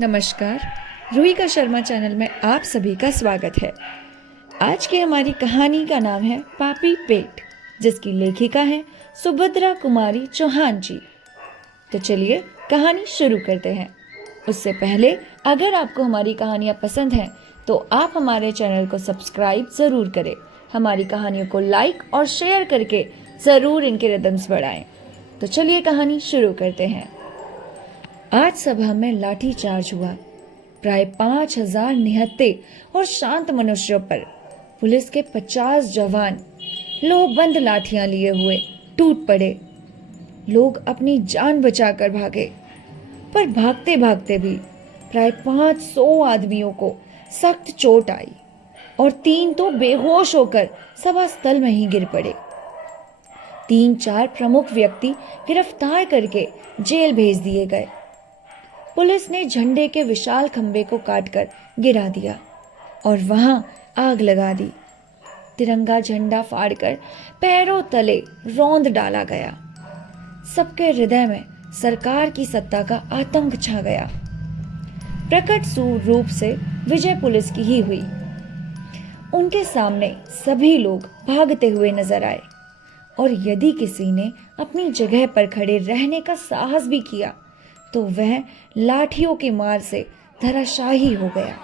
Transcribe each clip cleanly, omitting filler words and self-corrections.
नमस्कार। रूहिका शर्मा चैनल में आप सभी का स्वागत है। आज की हमारी कहानी का नाम है पापी पेट, जिसकी लेखिका है सुभद्रा कुमारी चौहान जी। तो चलिए कहानी शुरू करते हैं। उससे पहले अगर आपको हमारी कहानियाँ पसंद हैं तो आप हमारे चैनल को सब्सक्राइब ज़रूर करें। हमारी कहानियों को लाइक और शेयर करके ज़रूर इनके रिदम्स बढ़ाएं। तो चलिए कहानी शुरू करते हैं। आज सभा में लाठी चार्ज हुआ। प्राय 5,000 निहत्थे और शांत मनुष्यों पर पुलिस के 50 जवान लोहबंद लाठियां लिए हुए टूट पड़े। लोग अपनी जान बचाकर भागे, पर भागते भागते भी प्राय 500 आदमियों को सख्त चोट आई और 3 तो बेहोश होकर सभा स्थल में ही गिर पड़े। 3-4 प्रमुख व्यक्ति गिरफ्तार करके जेल भेज दिए गए। पुलिस ने झंडे के विशाल खंभे को काटकर गिरा दिया और वहां आग लगा दी। तिरंगा झंडा फाड़कर पैरों तले रौंद डाला गया। सबके हृदय में सरकार की सत्ता का आतंक छा गया। प्रकट रूप से विजय पुलिस की ही हुई। उनके सामने सभी लोग भागते हुए नजर आए और यदि किसी ने अपनी जगह पर खड़े रहने का साहस भी किया तो वह लाठियों की मार से धराशायी हो गया।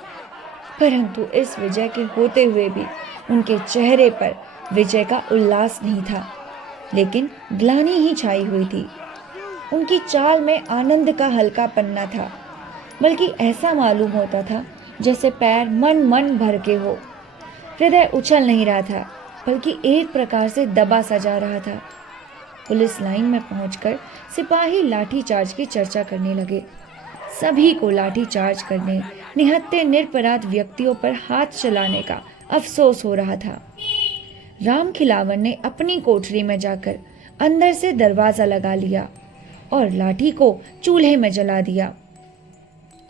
परंतु इस विजय के होते हुए भी उनके चेहरे पर विजय का उल्लास नहीं था, लेकिन ग्लानि ही छाई हुई थी। उनकी चाल में आनंद का हल्का पन्ना था, बल्कि ऐसा मालूम होता था जैसे पैर मन मन भर के हो। हृदय उछल नहीं रहा था, बल्कि एक प्रकार से दबा सा जा रहा था। पुलिस लाइन में पहुंचकर सिपाही लाठी चार्ज की चर्चा करने लगे। सभी को लाठी चार्ज करने, निहत्थे निरपराध व्यक्तियों पर हाथ चलाने का अफसोस हो रहा था। राम खिलावन ने अपनी कोठरी में जाकर अंदर से दरवाजा लगा लिया और लाठी को चूल्हे में जला दिया।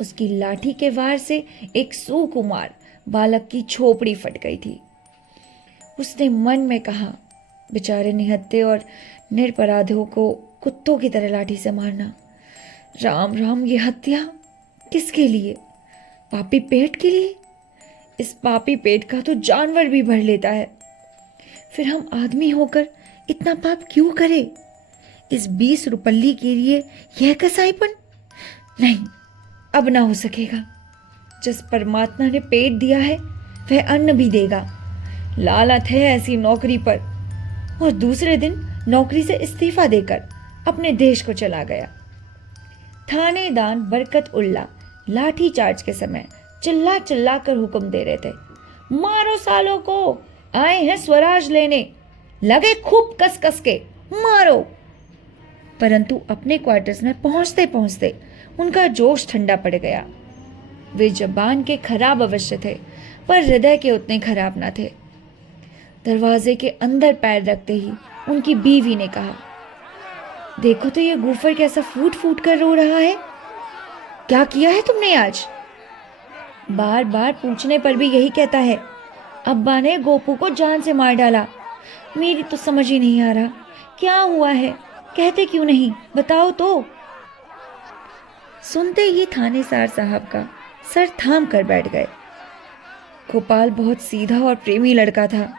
उसकी लाठी के वार से एक सुकुमार बालक की झोपड़ी फट गई थी। उसने मन में कहा, बेचारे निहत्थे और निरपराधियों को कुत्तों की तरह लाठी से मारना। राम राम, ये हत्या किसके लिए? पापी पेट के लिए? इस पापी पेट का तो जानवर भी भर लेता है, फिर हम आदमी होकर इतना पाप क्यों करे? इस 20 रुपल्ली के लिए यह कसाईपन? नहीं, अब ना हो सकेगा। जिस परमात्मा ने पेट दिया है वह अन्न भी देगा। लालत है ऐसी नौकरी पर। और दूसरे दिन नौकरी से इस्तीफा देकर अपने देश को चला गया। थानेदार बरकत उल्ला लाठी चार्ज के समय चिल्ला चिल्ला कर हुक्म दे रहे थे, मारो सालों को, आए हैं स्वराज लेने, लगे खूब कस कस के मारो। परंतु अपने क्वार्टर्स में पहुंचते पहुंचते उनका जोश ठंडा पड़ गया। वे जबान के खराब अवश्य थे, पर हृदय के उतने खराब न थे। दरवाजे के अंदर पैर रखते ही उनकी बीवी ने कहा, देखो तो ये गूफर कैसा फूट फूट कर रो रहा है। क्या किया है तुमने आज? बार बार पूछने पर भी यही कहता है, अब्बा ने गोपू को जान से मार डाला। मेरी तो समझ ही नहीं आ रहा क्या हुआ है, कहते क्यों नहीं, बताओ तो। सुनते ही थानेदार साहब का सर थाम कर बैठ गए। गोपाल बहुत सीधा और प्रेमी लड़का था।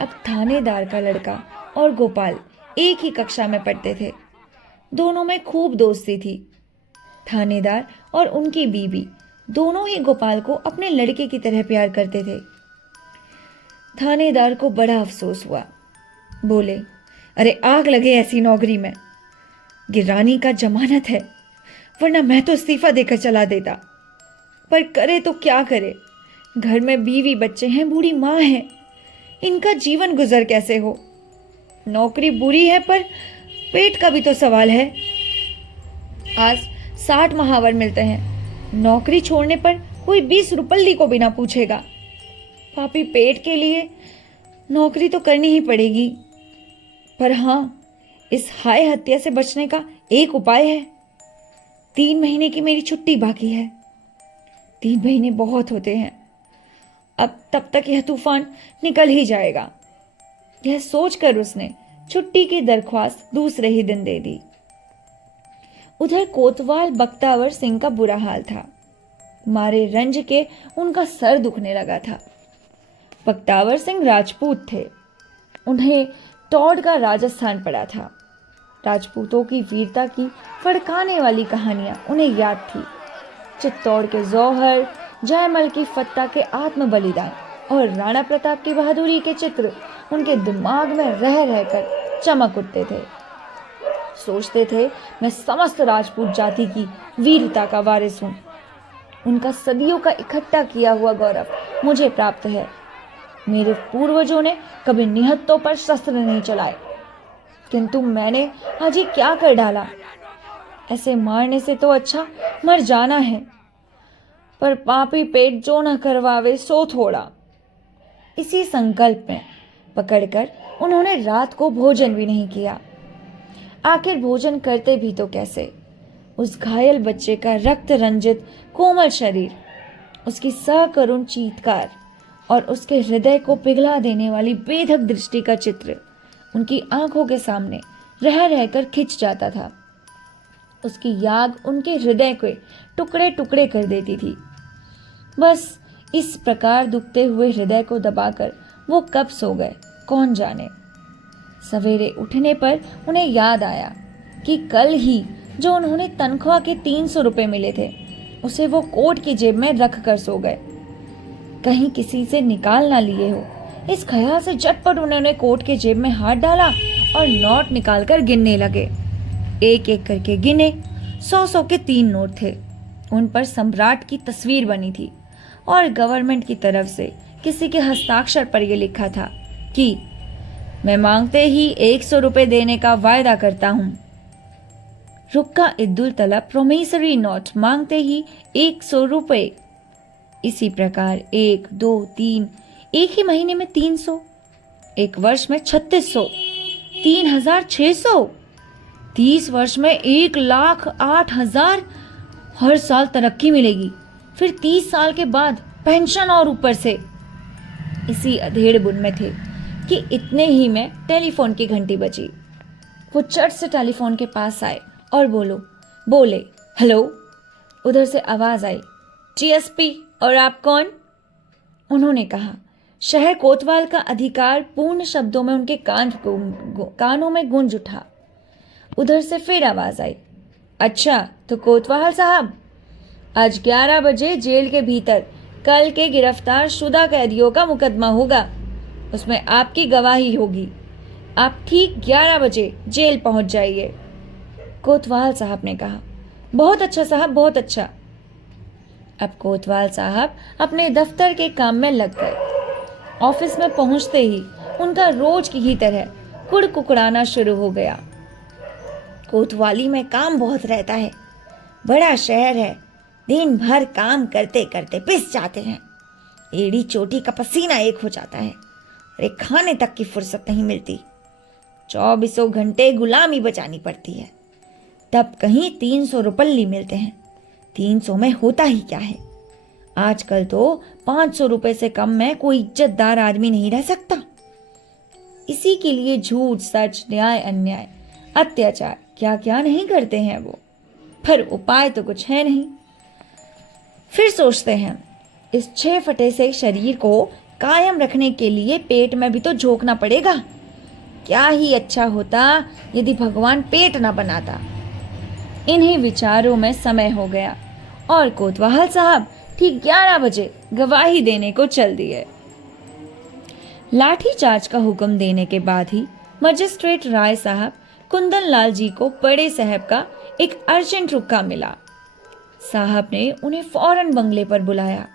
अब थानेदार का लड़का और गोपाल एक ही कक्षा में पढ़ते थे। दोनों में खूब दोस्ती थी। थानेदार और उनकी बीवी दोनों ही गोपाल को अपने लड़के की तरह प्यार करते थे। थानेदार को बड़ा अफसोस हुआ। बोले, अरे आग लगे ऐसी नौकरी में। गिरानी का जमानत है, वरना मैं तो इस्तीफा देकर चला देता। पर करे तो क्या करे? घर में बीवी बच्चे हैं, बूढ़ी माँ है, इनका जीवन गुजर कैसे हो? नौकरी बुरी है, पर पेट का भी तो सवाल है। आज 60 महावर मिलते हैं, नौकरी छोड़ने पर कोई 20 रुपल्ली को भी ना पूछेगा। पापी पेट के लिए नौकरी तो करनी ही पड़ेगी। पर हाँ, इस हाय हत्या से बचने का एक उपाय है। 3 महीने की मेरी छुट्टी बाकी है। 3 महीने बहुत होते हैं, अब तब तक यह तूफान निकल ही जाएगा। यह सोचकर उसने छुट्टी की दरख्वास्त दूसरे ही दिन दे दी। उधर कोतवाल बख्तावर सिंह का बुरा हाल था। मारे रंज के उनका सर दुखने लगा था। बख्तावर सिंह राजपूत थे। उन्हें टॉड का राजस्थान पड़ा था। राजपूतों की वीरता की फड़काने वाली कहानियां उन्हें याद थी। चित्तौड़ के जौहर, जयमल की फत्ता के आत्म बलिदान और राणा प्रताप की बहादुरी के चित्र उनके दिमाग में रह रहकर चमक उठते थे। सोचते थे मैं समस्त राजपूत जाति की वीरता का वारिस हूं। उनका सदियों का इकट्ठा किया हुआ गौरव मुझे प्राप्त है। मेरे पूर्वजों ने कभी निहत्तों पर शस्त्र नहीं चलाए, किंतु मैंने आज ये क्या कर डाला। ऐसे मारने से तो अच्छा मर जाना है, पर पापी पेट जो न करवावे सो थोड़ा। इसी संकल्प में पकड़कर उन्होंने रात को भोजन भी नहीं किया। आखिर भोजन करते भी तो कैसे। उस घायल बच्चे का रक्त रंजित कोमल शरीर, उसकी सकरुण चीत्कार और उसके हृदय को पिघला देने वाली बेधक दृष्टि का चित्र उनकी आंखों के सामने रह रहकर खिंच जाता था। उसकी याद उनके हृदय के टुकड़े टुकड़े कर देती थी। बस इस प्रकार दुखते हुए हृदय को दबाकर वो कब सो गए कौन जाने। सवेरे उठने पर उन्हें याद आया कि कल ही जो उन्होंने तनख्वाह के 300 रुपए मिले थे, उसे वो कोट की जेब में रख कर सो गए। कहीं किसी से निकाल ना लिए हो, इस ख्याल से झटपट उन्होंने कोट के जेब में हाथ डाला और नोट निकालकर गिनने लगे। एक एक करके गिने। 100-100 के 3 नोट थे। उन पर सम्राट की तस्वीर बनी थी और गवर्नमेंट की तरफ से किसी के हस्ताक्षर पर यह लिखा था कि मैं मांगते ही 100 रुपए देने का वायदा करता हूं। रुक्का इद्दुल तलब प्रोमिसरी नोट मांगते ही 100 रुपए। इसी प्रकार 1, 2, 3, एक ही महीने में 300, एक वर्ष में 3600, 3600, 30 वर्ष में 1,08,000। हर साल तरक्की मिलेगी, फिर 30 साल के बाद पेंशन और ऊपर से। इसी अधेड़ बुन में थे कि इतने ही में टेलीफोन की घंटी बजी। वो चट से टेलीफोन के पास आए और बोले हेलो। उधर से आवाज आई, जीएसपी, और आप कौन? उन्होंने कहा। शहर कोतवाल का अधिकार पूर्ण शब्दों में उनके कानों में गूंज उठा। उधर से फिर आवाज आई, अच्छा तो कोतवाल साहब, आज 11 बजे जेल के भीतर कल के गिरफ्तार शुदा कैदियों का मुकदमा होगा। उसमें आपकी गवाही होगी। आप ठीक 11 बजे जेल पहुंच जाइए। कोतवाल साहब ने कहा, बहुत अच्छा साहब, बहुत अच्छा। अब कोतवाल साहब अपने दफ्तर के काम में लग गए। ऑफिस में पहुंचते ही उनका रोज की ही तरह कुड़कुड़ाना शुरू हो गया। कोतवाली में काम बहुत रहता है, बड़ा शहर है, दिन भर काम करते करते पिस जाते हैं। एड़ी चोटी का पसीना एक हो जाता है, अरे खाने तक की फुर्सत नहीं मिलती। 24 घंटे गुलामी बचानी पड़ती है, तब कहीं 300 रुपल्ली मिलते हैं। 300 में होता ही क्या है। आजकल तो 500 रुपए से कम में कोई इज्जतदार आदमी नहीं रह सकता। इसी के लिए झूठ सच, न्याय अन्याय, अत्याचार क्या क्या नहीं करते हैं वो, पर उपाय तो कुछ है नहीं। फिर सोचते हैं इस 6 फटे से शरीर को कायम रखने के लिए पेट में भी तो झोंकना पड़ेगा। क्या ही अच्छा होता यदि भगवान पेट ना बनाता। इन्हीं विचारों में समय हो गया और कोतवाल साहब ठीक 11 बजे गवाही देने को चल दिए। लाठी चार्ज का हुक्म देने के बाद ही मजिस्ट्रेट राय साहब कुंदन लाल जी को बड़े साहब का एक अर्जेंट रुक्का मिला। साहब ने उन्हें फौरन बंगले पर बुलाया।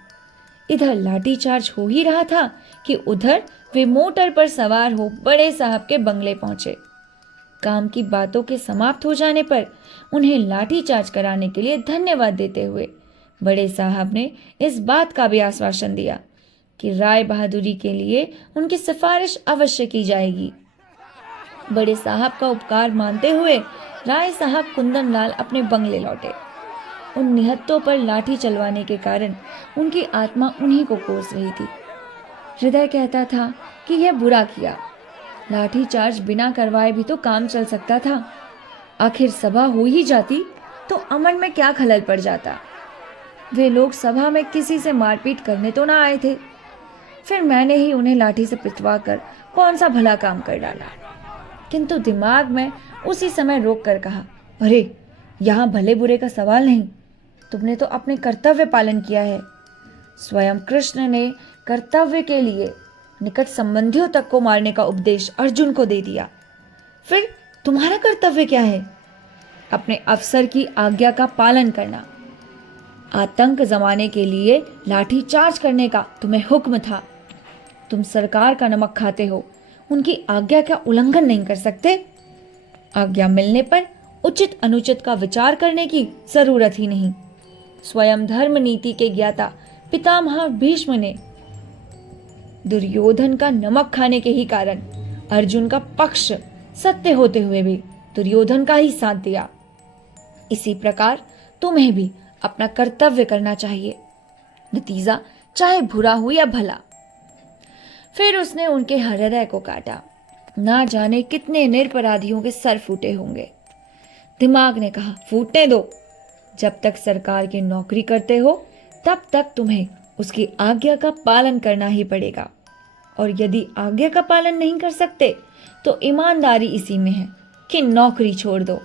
इधर लाठी चार्ज हो ही रहा था कि उधर वे मोटर पर सवार हो बड़े साहब के बंगले पहुंचे। काम की बातों के समाप्त हो जाने पर उन्हें लाठी चार्ज कराने के लिए धन्यवाद देते हुए बड़े साहब ने इस बात का भी आश्वासन दिया कि राय बहादुरी के लिए उनकी सिफारिश अवश्य की जाएगी। बड़े साहब का उपकार मानते हुए राय साहब कुंदन लाल अपने बंगले लौटे। उन निहत्तों पर लाठी चलवाने के कारण उनकी आत्मा उन्हीं को कोस रही थी। हृदय कहता था कि यह बुरा किया। लाठी चार्ज बिना करवाए भी तो काम चल सकता था। आखिर सभा हो ही जाती तो अमन में क्या खलल पड़ जाता। वे लोग सभा में किसी से मारपीट करने तो ना आए थे। फिर मैंने ही उन्हें लाठी से पिटवा कर कौन सा भला काम कर डाला। किंतु दिमाग में उसी समय रोक कर कहा, अरे यहाँ भले बुरे का सवाल नहीं, तुमने तो अपने कर्तव्य पालन किया है। स्वयं कृष्ण ने कर्तव्य के लिए निकट संबंधियों तक को मारने का उपदेश अर्जुन को दे दिया। फिर तुम्हारा कर्तव्य क्या है? अपने अफसर की आज्ञा का पालन करना। आतंक जमाने के लिए लाठी चार्ज करने का तुम्हें हुक्म था। तुम सरकार का नमक खाते हो, उनकी आज्ञा का उल्लंघन नहीं कर सकते। आज्ञा मिलने पर उचित अनुचित का विचार करने की जरूरत ही नहीं। स्वयं धर्म नीति के ज्ञाता पितामह भीष्म ने दुर्योधन का नमक खाने के ही कारण अर्जुन का पक्ष सत्य होते हुए भी दुर्योधन का ही साथ दिया। इसी प्रकार तुम्हें भी अपना कर्तव्य करना चाहिए, नतीजा चाहे बुरा हो या भला। फिर उसने उनके हृदय को काटा। ना जाने कितने निरपराधियों के सर फूटे होंगे। दिमाग ने कहा, फूटने दो। जब तक सरकार की नौकरी करते हो तब तक तुम्हें उसकी आज्ञा का पालन करना ही पड़ेगा, और यदि आज्ञा का पालन नहीं कर सकते तो ईमानदारी इसी में है कि नौकरी छोड़ दो।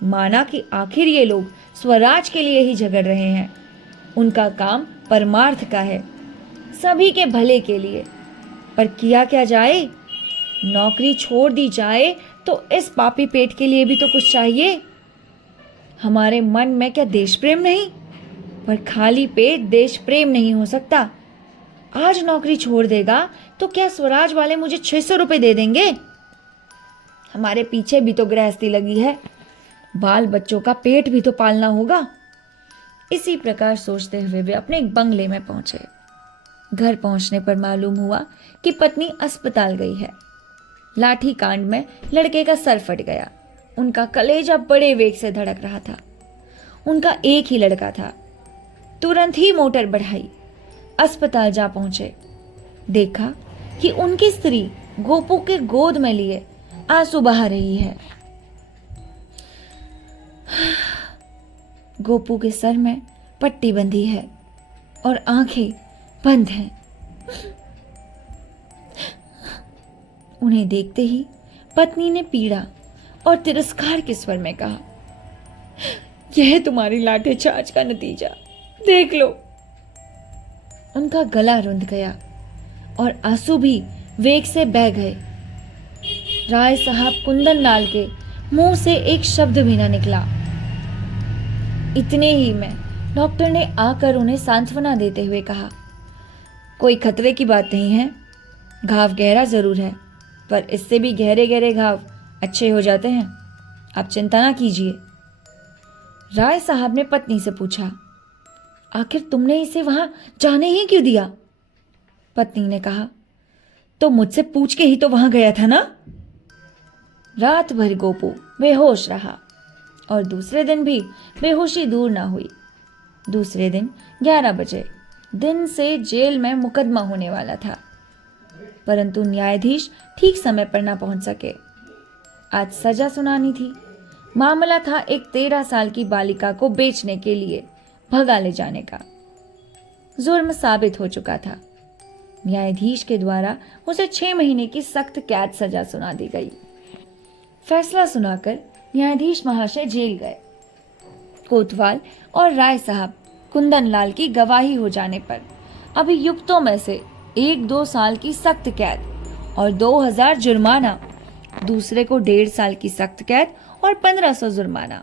माना कि आखिर ये लोग स्वराज के लिए ही झगड़ रहे हैं, उनका काम परमार्थ का है, सभी के भले के लिए। पर किया क्या जाए? नौकरी छोड़ दी जाए तो इस पापी पेट के लिए भी तो कुछ चाहिए। हमारे मन में क्या देश प्रेम नहीं? पर खाली पेट देश प्रेम नहीं हो सकता। आज नौकरी छोड़ देगा तो क्या स्वराज वाले मुझे 600 रुपए दे देंगे? हमारे पीछे भी तो गृहस्थी लगी है, बाल बच्चों का पेट भी तो पालना होगा। इसी प्रकार सोचते हुए वे अपने एक बंगले में पहुंचे। घर पहुंचने पर मालूम हुआ कि पत्नी अस्पताल गई है। लाठी कांड में लड़के का सर फट गया। उनका कलेजा बड़े वेग से धड़क रहा था। उनका एक ही लड़का था। तुरंत ही मोटर बढ़ाई, अस्पताल जा पहुंचे। देखा कि उनकी स्त्री गोपू के गोद में लिए आंसू बहा रही है। गोपू के सर में पट्टी बंधी है और आंखें बंद हैं। उन्हें देखते ही पत्नी ने पीड़ा और तिरस्कार के स्वर में कहा, यह तुम्हारी लाठीचार्ज का नतीजा, देख लो। उनका गला रुंध गया और आंसू भी वेग से बह गए। राय साहब कुंदन लाल के मुंह से एक शब्द भी ना निकला। इतने ही में डॉक्टर ने आकर उन्हें सांत्वना देते हुए कहा, कोई खतरे की बात नहीं है, घाव गहरा जरूर है, पर इससे भी गहरे गहरे घाव अच्छे हो जाते हैं, आप चिंता ना कीजिए। राय साहब ने पत्नी से पूछा, आखिर तुमने इसे वहां जाने ही क्यों दिया? पत्नी ने कहा, तो मुझसे पूछ के ही तो वहां गया था ना। रात भर गोपू बेहोश रहा और दूसरे दिन भी बेहोशी दूर ना हुई। दूसरे दिन 11 बजे दिन से जेल में मुकदमा होने वाला था, परंतु न्यायाधीश ठीक समय पर ना पहुंच सके। आज सजा सुनानी थी। मामला था एक 13 साल की बालिका को बेचने के लिए भगा ले जाने का। जुर्म साबित हो चुका था। न्यायाधीश के द्वारा उसे 6 महीने की सख्त कैद सजा सुना दी गई। फैसला सुनाकर न्यायाधीश महाशय जेल गए। कोतवाल और राय साहब कुंदन लाल की गवाही हो जाने पर अभियुक्तों में से 1-2 साल की सख्त कैद और 2000 जुर्माना, दूसरे को 1.5 साल की सख्त कैद और 1500 जुर्माना,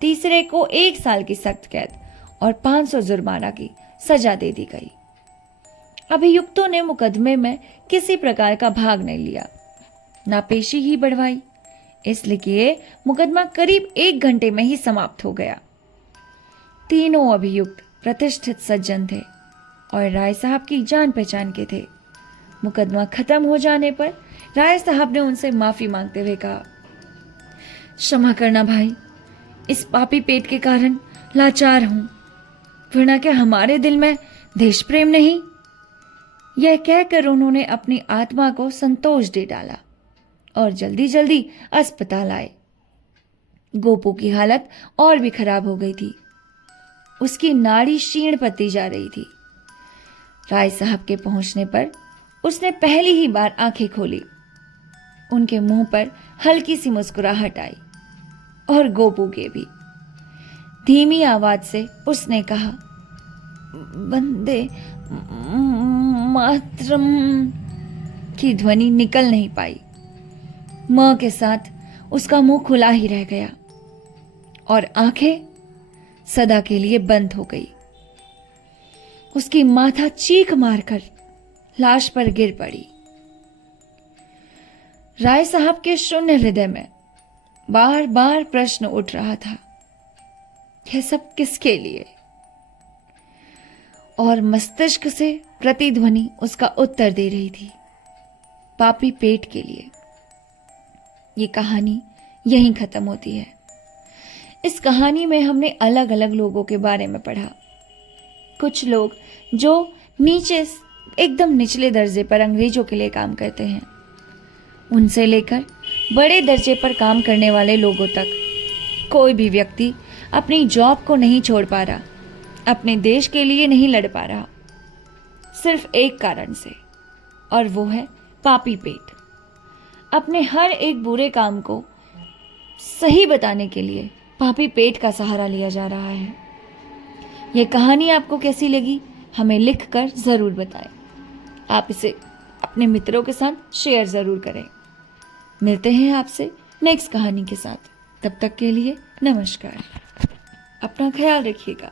तीसरे को 1 साल की सख्त कैद और 500 जुर्माना की सजा दे दी गई। अभियुक्तों ने मुकदमे में किसी प्रकार का भाग नहीं लिया, ना पेशी ही बढ़वाई, इसलिए मुकदमा करीब 1 घंटे में ही समाप्त हो गया। तीनों अभियुक्त प्रतिष्ठित सज्जन थे और राय साहब की जान पहचान के थे। मुकदमा खत्म हो जाने पर राय साहब ने उनसे माफी मांगते हुए कहा, क्षमा करना भाई, इस पापी पेट के कारण लाचार हूं, वरना क्या हमारे दिल में देश प्रेम नहीं? यह कहकर उन्होंने अपनी आत्मा को संतोष दे डाला और जल्दी जल्दी अस्पताल आए। गोपू की हालत और भी खराब हो गई थी। उसकी नाड़ी क्षीण पड़ती जा रही थी। राय साहब के पहुंचने पर उसने पहली ही बार आंखें खोली। उनके मुंह पर हल्की सी मुस्कुराहट आई और गोपू के भी। धीमी आवाज से उसने कहा, वंदे मातरम की ध्वनि निकल नहीं पाई। मां के साथ उसका मुंह खुला ही रह गया और आंखें सदा के लिए बंद हो गई। उसकी माथा चीख मारकर लाश पर गिर पड़ी। राय साहब के शून्य हृदय में बार बार प्रश्न उठ रहा था, यह सब किसके लिए? और मस्तिष्क से प्रतिध्वनि उसका उत्तर दे रही थी, पापी पेट के लिए। ये कहानी यहीं खत्म होती है। इस कहानी में हमने अलग अलग लोगों के बारे में पढ़ा। कुछ लोग जो एकदम निचले दर्जे पर अंग्रेजों के लिए काम करते हैं, उनसे लेकर बड़े दर्जे पर काम करने वाले लोगों तक कोई भी व्यक्ति अपनी जॉब को नहीं छोड़ पा रहा, अपने देश के लिए नहीं लड़ पा रहा, सिर्फ एक कारण से, और वो है पापी पेट। अपने हर एक बुरे काम को सही बताने के लिए पापी पेट का सहारा लिया जा रहा है। यह कहानी आपको कैसी लगी हमें लिखकर ज़रूर बताएं। आप इसे अपने मित्रों के साथ शेयर ज़रूर करें। मिलते हैं आपसे नेक्स्ट कहानी के साथ। तब तक के लिए नमस्कार। अपना ख्याल रखिएगा।